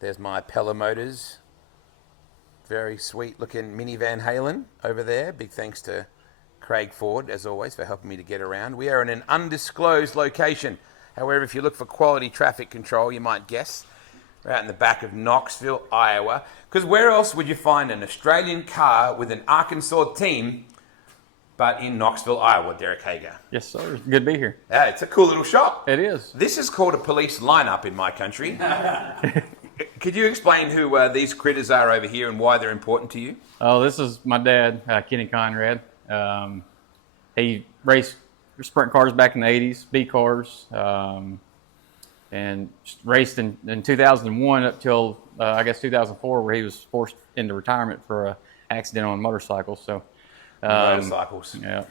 There's my Pella Motors. Very sweet looking mini Van Halen over there. Big thanks to Craig Ford, as always, for helping me to get around. We are in an undisclosed location. However, if you look for quality traffic control, you might guess we're out in the back of Knoxville, Iowa. Because where else would you find an Australian car with an Arksansas team but in Knoxville, Iowa, Derek Hagar? Yes, sir. Good to be here. It's a cool little shop. It is. This is called a police lineup in my country. Could you explain who these critters are over here and why they're important to you? Oh, this is my dad, Kenny Conrad. He raced sprint cars back in the 80s, B cars, and raced in 2001 up till, I guess, 2004, where he was forced into retirement for an accident on a motorcycle. So, motorcycles. Yeah.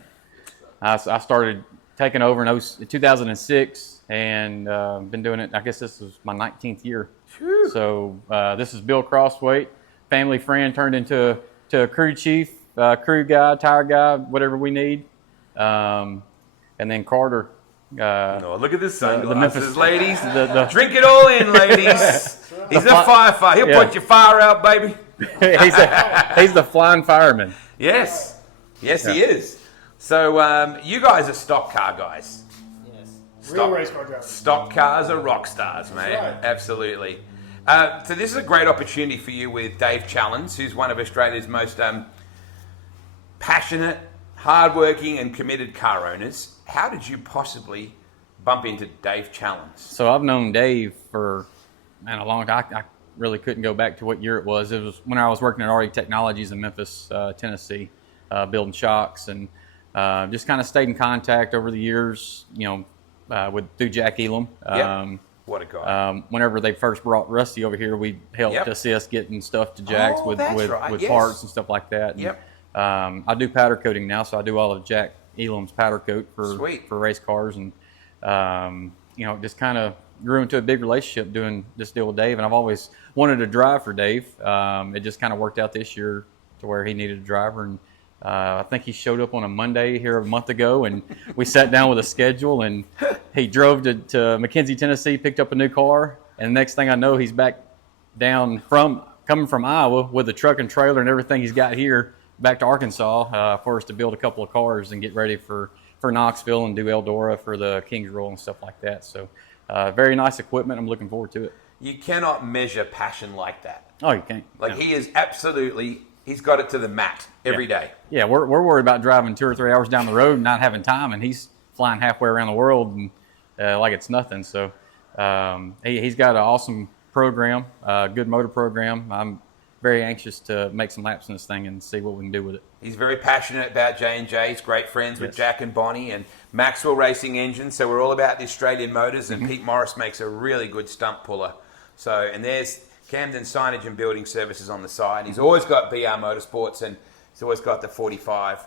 I started taking over in 2006 and been doing it, I guess this is my 19th year. Whew. So this is Bill Crosswaite, family friend turned into a crew chief, crew guy, tire guy, whatever we need. And then Carter. Look at this sunglasses, the Memphis, ladies. Drink it all in, ladies. He's a firefighter. He'll put your fire out, baby. he's the flying fireman. Yes, he is. So you guys are stock car guys. Real race car drivers. Stock cars are rock stars, mate. Right. Absolutely. So this is a great opportunity for you with Dave Challons, who's one of Australia's most passionate, hardworking, and committed car owners. How did you possibly bump into Dave Challons? So I've known Dave for a long time. I really couldn't go back to what year it was. It was when I was working at RE Technologies in Memphis, Tennessee, building shocks, and just kind of stayed in contact over the years, through Jack Elam. What a guy. Whenever they first brought Rusty over here, we helped assist getting stuff to Jack's with parts and stuff like that. And, I do powder coating now, so I do all of Jack Elam's powder coat for race cars, and just kind of grew into a big relationship doing this deal with Dave. And I've always wanted to drive for Dave. It just kind of worked out this year to where he needed a driver, and I think he showed up on a Monday here a month ago, and we sat down with a schedule, and he drove to McKenzie, Tennessee, picked up a new car, and the next thing I know, he's back coming from Iowa with a truck and trailer and everything he's got here back to Arkansas for us to build a couple of cars and get ready for Knoxville and do Eldora for the King's Roll and stuff like that. So very nice equipment. I'm looking forward to it. You cannot measure passion like that. Oh, you can't. He is absolutely... He's got it to the mat every day. Yeah, we're worried about driving 2 or 3 hours down the road and not having time, and he's flying halfway around the world and like it's nothing. So he's got an awesome program, good motor program. I'm very anxious to make some laps in this thing and see what we can do with it. He's very passionate about J&J. He's great friends with Jack and Bonnie and Maxwell Racing Engines. So we're all about the Australian motors, and Pete Morris makes a really good stump puller. So, and there's Camden Signage and Building Services on the side. He's always got BR Motorsports, and he's always got the 45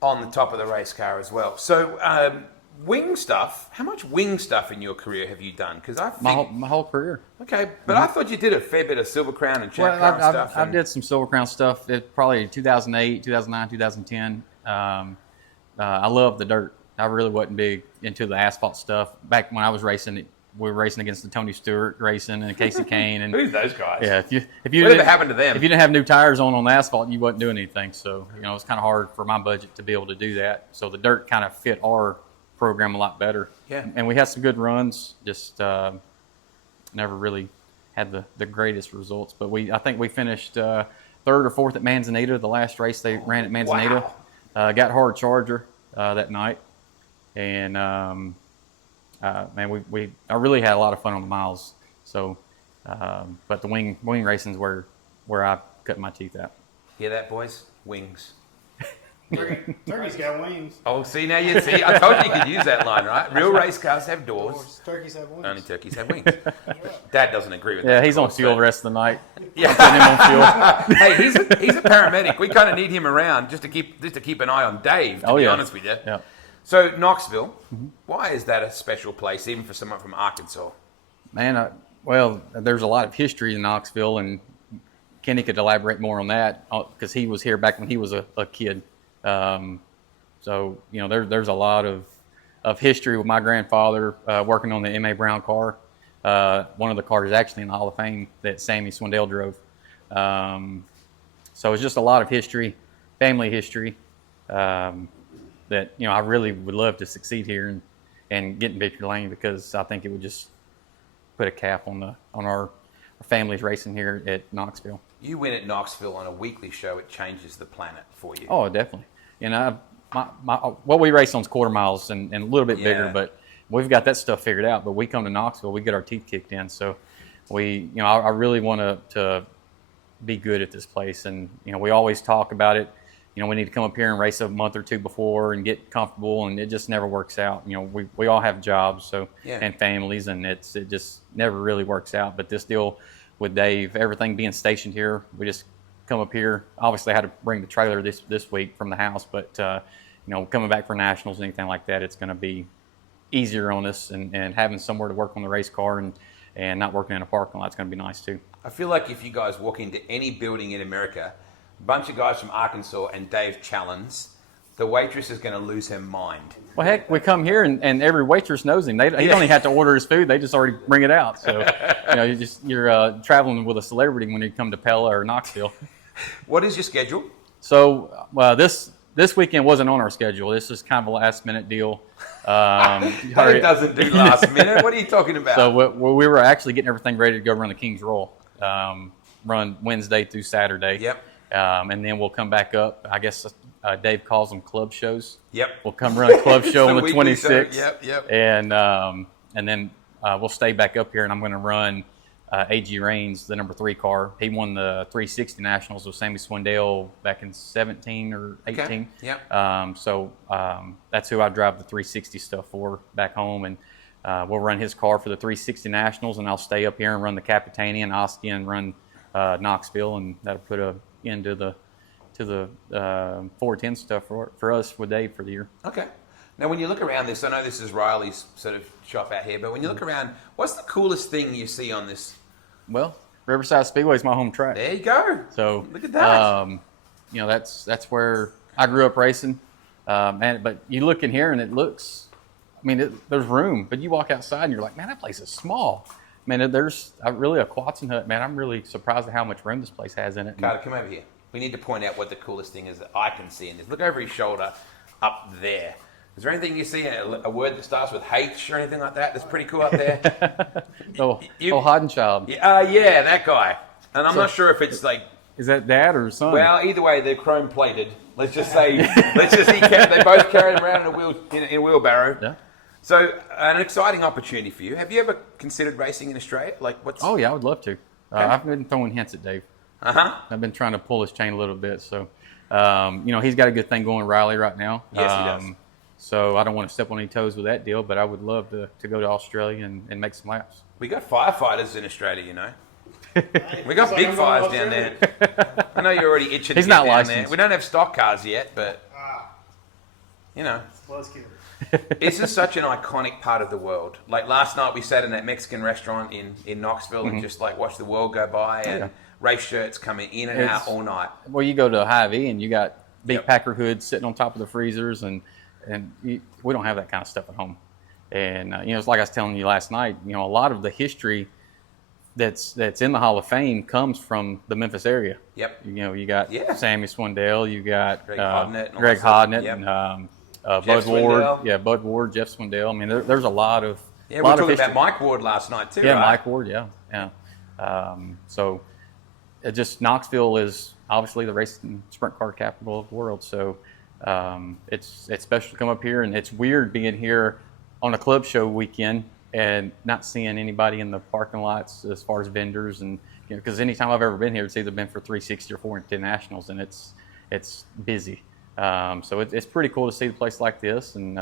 on the top of the race car as well. So, wing stuff. How much wing stuff in your career have you done? Because I think my whole career. Okay, but I thought you did a fair bit of Silver Crown and Champ Car stuff. I did some Silver Crown stuff. Probably 2008, 2009, 2010. I love the dirt. I really wasn't big into the asphalt stuff back when I was racing. We were racing against the Tony Stewart racing and Casey Kane. And who's those guys? Yeah, if you whatever happened to them? If you didn't have new tires on the asphalt, you wasn't doing anything. So it's kind of hard for my budget to be able to do that. So the dirt kind of fit our program a lot better. Yeah. And we had some good runs. Just never really had the greatest results. But I think we finished 3rd or 4th at Manzanita. The last race they ran at Manzanita. Wow. Got hard charger that night, and I really had a lot of fun on the miles. So, but the wing racing is where I cut my teeth at. Hear that, boys? Wings. Turkey's got wings. Oh, see, now you see. I told you could use that line, right? Real race cars have doors. Turkeys have wings. Only turkeys have wings. Dad doesn't agree with that. Yeah, he's on fuel the rest of the night. Yeah. Putting him on fuel. Hey, he's a paramedic. We kind of need him around just to keep an eye on Dave, to be honest with you. Yeah. So, Knoxville, why is that a special place, even for someone from Arkansas? Man, there's a lot of history in Knoxville, and Kenny could elaborate more on that because he was here back when he was a kid. So there's a lot of history with my grandfather working on the M.A. Brown car. One of the cars is actually in the Hall of Fame that Sammy Swindell drove. So it's just a lot of history, family history, that, I really would love to succeed here and get in victory lane, because I think it would just put a cap on our families racing here at Knoxville. You win at Knoxville on a weekly show, it changes the planet for you. Oh, definitely. What we race on is quarter miles and a little bit bigger, but we've got that stuff figured out. But we come to Knoxville, we get our teeth kicked in. So I really want to be good at this place. And, we always talk about it. We need to come up here and race a month or two before and get comfortable, and it just never works out. We all have jobs and families, and it just never really works out. But this deal with Dave, everything being stationed here, we just come up here. Obviously, I had to bring the trailer this week from the house, but coming back for nationals and anything like that, it's going to be easier on us, and having somewhere to work on the race car and not working in a parking lot is going to be nice too. I feel like if you guys walk into any building in America, a bunch of guys from Arksansas and Dave Challons, the waitress is going to lose her mind. Well, heck, we come here and every waitress knows him. He don't even have to order his food; they just already bring it out. So, you're traveling with a celebrity when you come to Pella or Knoxville. What is your schedule? So, this weekend wasn't on our schedule. This is kind of a last minute deal. Dave doesn't do last minute. What are you talking about? So we were actually getting everything ready to go run the King's Roll, run Wednesday through Saturday. Yep. And then we'll come back up. I guess Dave calls them club shows. Yep. We'll come run a club show on the 26th. Yep. And then we'll stay back up here, and I'm going to run A.G. Raines, the number 3 car. He won the 360 Nationals with Sammy Swindell back in 17 or 18. Okay. Yep. So that's who I drive the 360 stuff for back home, and we'll run his car for the 360 Nationals, and I'll stay up here and run the Capitani and Aussie and run Knoxville, and that'll put a end to the 410 stuff for us with Dave for the year. Okay. Now, when you look around this, I know this is Riley's sort of shop out here, but when you look around, what's the coolest thing you see on this? Well, Riverside Speedway is my home track. There you go. So look at that. That's where I grew up racing. But you look in here and it looks, there's room, but you walk outside and you're like, man, that place is small. There's really a Quatson hut, man. I'm really surprised at how much room this place has in it. Carter, come over here. We need to point out what the coolest thing is that I can see in this. Look over his shoulder up there. Is there anything you see, a word that starts with H or anything like that that's pretty cool up there? Hoddenchild. Yeah, that guy. And I'm not sure if it's like... Is that dad or son? Well, either way, they're chrome plated. Let's just say, they both carry them around in a wheelbarrow. Yeah. So, an exciting opportunity for you. Have you ever considered racing in Australia? Oh, yeah, I would love to. Okay. I've been throwing hints at Dave. I've been trying to pull his chain a little bit. So, he's got a good thing going with Riley right now. Yes, he does. So, I don't want to step on any toes with that deal, but I would love to go to Australia and make some laps. We got firefighters in Australia, We got big fires down there. I know you're already itching to get down licensed. There. We don't have stock cars yet, but, Let's get it. This is such an iconic part of the world. Like last night, we sat in that Mexican restaurant in Knoxville and just watched the world go by, and race shirts coming in and out all night. Well, you go to Hy-Vee and you got big Packer hoods sitting on top of the freezers, and we don't have that kind of stuff at home. And it's like I was telling you last night. A lot of the history that's in the Hall of Fame comes from the Memphis area. Yep. You got Sammy Swindell, you got Greg Hodnett, and Bud Ward, Bud Ward, Jeff Swindell. There's a lot of we were talking about Mike Ward last night too. Yeah, right? Mike Ward, so it just Knoxville is obviously the racing sprint car capital of the world. So it's special to come up here, and it's weird being here on a club show weekend and not seeing anybody in the parking lots as far as vendors, and because anytime I've ever been here, it's either been for 360 or 410 Nationals, and it's busy. So it's pretty cool to see the place like this, and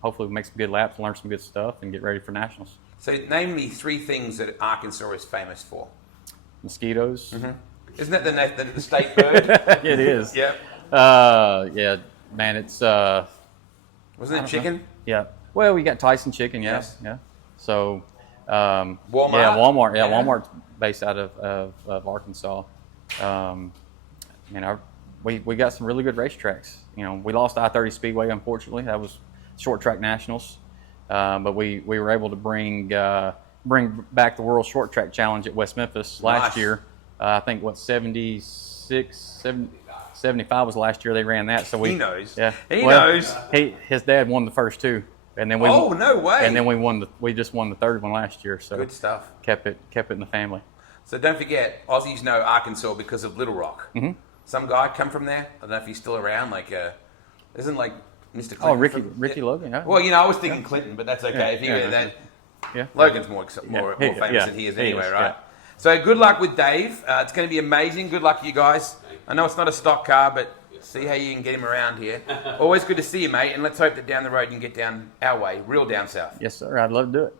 hopefully we'll make some good laps, learn some good stuff, and get ready for Nationals. So name me 3 things that Arksansas is famous for. Mosquitoes. Mm-hmm. Isn't that the state bird? It is. Yeah. Man, it's... Wasn't it chicken? Yeah. Well, we got Tyson chicken, yes. Yeah. So... Walmart? Yeah, Walmart. Yeah, Walmart's based out of Arksansas. We got some really good racetracks. We lost I-30 Speedway, unfortunately. That was short track nationals. But we were able to bring bring back the World Short Track Challenge at West Memphis last year. I think 75 was last year they ran that. So he knows. Yeah, he knows. His dad won the first 2, and then we. Oh, no way! And then we just won the 3rd one last year. So good stuff. Kept it in the family. So don't forget, Aussies know Arkansas because of Little Rock. Mm-hmm. Some guy come from there. I don't know if he's still around. Isn't like Mr. Clinton? Oh, Ricky Logan. Yeah. Well, I was thinking Clinton, but that's okay. If you that. Yeah. Logan's more famous than he is anyway, right? Yeah. So good luck with Dave. It's going to be amazing. Good luck, you guys. I know it's not a stock car, but see how you can get him around here. Always good to see you, mate. And let's hope that down the road you can get down our way, real down south. Yes, sir. I'd love to do it.